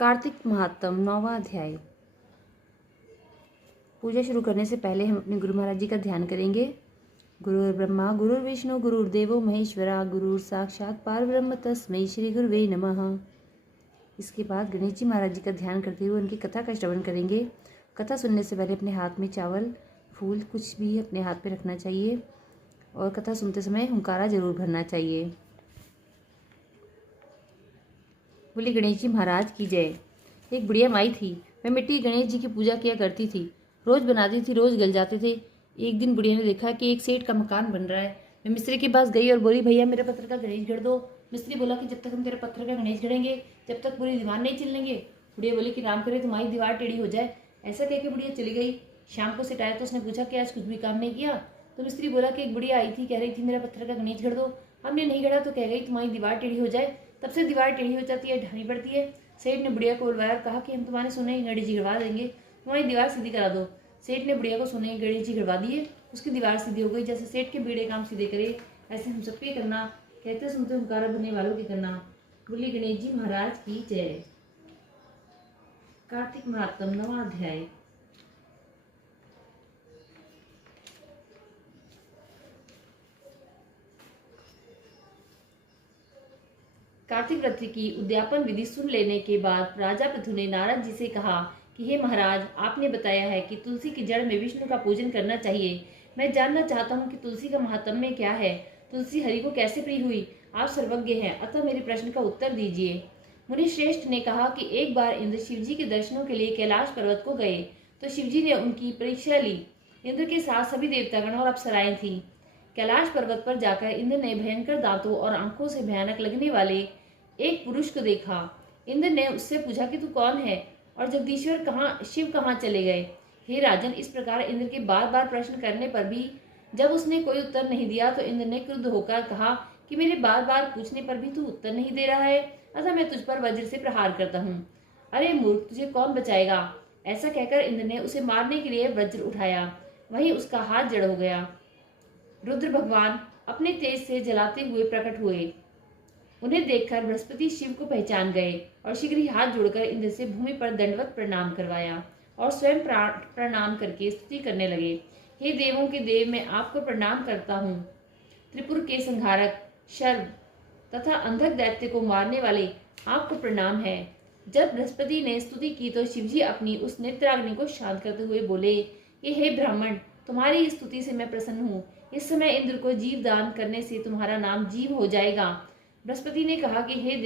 कार्तिक महात्म 9वां अध्याय। पूजा शुरू करने से पहले हम अपने गुरु महाराज जी का ध्यान करेंगे। गुरुर् ब्रह्मा गुरुर्विष्णु गुरुर्देवो महेश्वरा गुरुर् साक्षात परब्रह्म तस्मै श्री गुरुवे नमः। इसके बाद गणेश जी महाराज जी का ध्यान करते हुए उनकी कथा का श्रवण करेंगे। कथा सुनने से पहले अपने हाथ में चावल फूल कुछ भी अपने हाथ पे रखना चाहिए और कथा सुनते समय हुंकारा जरूर भरना चाहिए। बोली गणेश जी महाराज की जय। एक बुढ़िया माई थी, वह मिट्टी गणेश जी की पूजा किया करती थी। रोज बनाती थी, रोज गल जाते थे। एक दिन बुढ़िया ने देखा कि एक सेठ का मकान बन रहा है। मैं मिस्त्री के पास गई और बोली, भैया मेरे पत्थर का गणेश गढ़ दो। मिस्त्री बोला कि जब तक हम तेरे पत्थर का गणेश गढ़ेंगे जब तक पूरी दीवार नहीं चलेंगे। बुढ़िया बोली कि राम करे तुम्हारी दीवार टेढ़ी हो जाए। ऐसा कह के बुढ़िया चली गई। शाम को सेठ आया तो उसने पूछा कि आज कुछ भी काम नहीं किया। तो मिस्त्री बोला कि एक बुढ़िया आई थी, कह रही थी मेरा पत्थर का गणेश गढ़ दो। हमने नहीं गढ़ा तो कह गई तुम्हारी दीवार टेढ़ी हो जाए। तब से दीवार टेढ़ी हो जाती है, ढानी पड़ती है। सेठ ने बुढ़िया को बुलवाया और कहा कि हम तुम्हारे सोने की गणेश जी गढ़वा देंगे, तुम्हारी दीवार सीधी करा दो। सेठ ने बुढ़िया को सोने की गणेश जी गढ़वा दिए, उसकी दीवार सीधी हो गई। जैसे सेठ के बीड़े काम सीधे करे ऐसे हम सबके करना, कहते सुनते हुंकारा भरने वालों के करना। बोली गणेश जी महाराज की जय। कार्तिक महात्म 9वां अध्याय। कार्तिक व्रत की उद्यापन विधि सुन लेने के बाद राजा पृथु ने नारद जी से कहा कि हे महाराज, आपने बताया है कि तुलसी की जड़ में विष्णु का पूजन करना चाहिए। मैं जानना चाहता हूँ कि तुलसी का महात्म्य क्या है, तुलसी हरि को कैसे प्रिय हुई। आप सर्वज्ञ हैं, अतः मेरे प्रश्न का उत्तर दीजिए। मुनि श्रेष्ठ ने कहा कि एक बार इंद्र शिवजी के दर्शनों के लिए कैलाश पर्वत को गए तो शिवजी ने उनकी परीक्षा ली। इंद्र के साथ सभी देवतागण और अप्सराएं थी। कैलाश पर्वत पर जाकर इंद्र ने भयंकर दांतों और आंखों से भयानक लगने वाले एक पुरुष को देखा। इंद्र ने उससे पूछा कि तू कौन है और जगदीश्वर शिव कहाँ चले गए। हे राजन, इस प्रकार इंद्र के बार बार प्रश्न करने पर भी जब उसने कोई उत्तर नहीं दिया तो इंद्र ने क्रुद्ध होकर कहा कि मेरे बार बार पूछने पर भी तू उत्तर नहीं दे रहा है, अतः मैं तुझ पर वज्र से प्रहार करता हूँ। अरे मूर्ख, तुझे कौन बचाएगा। ऐसा कहकर इंद्र ने उसे मारने के लिए वज्र उठाया, वहीं उसका हाथ जड़ हो गया। रुद्र भगवान अपने तेज से जलाते हुए प्रकट हुए। उन्हें देखकर बृहस्पति शिव को पहचान गए और शीघ्र ही हाथ जोड़कर इंद्र से भूमि पर दंडवत प्रणाम करवाया और स्वयं प्रणाम करके स्तुति करने लगे। हे देवों के देव, मैं आपको प्रणाम करता हूँ। त्रिपुर के संहारक, शर्व तथा अंधक दैत्य को मारने वाले आपको प्रणाम है। जब बृहस्पति ने स्तुति की तो शिवजी अपनी उस नेत्राग्नि को शांत करते हुए बोले, ये हे ब्राह्मण, तुम्हारी स्तुति से मैं प्रसन्न हूँ। इस समय इंद्र को जीव दान करने से तुम्हारा नाम जीव हो जाएगा। बृहस्पति ने कहा कि हे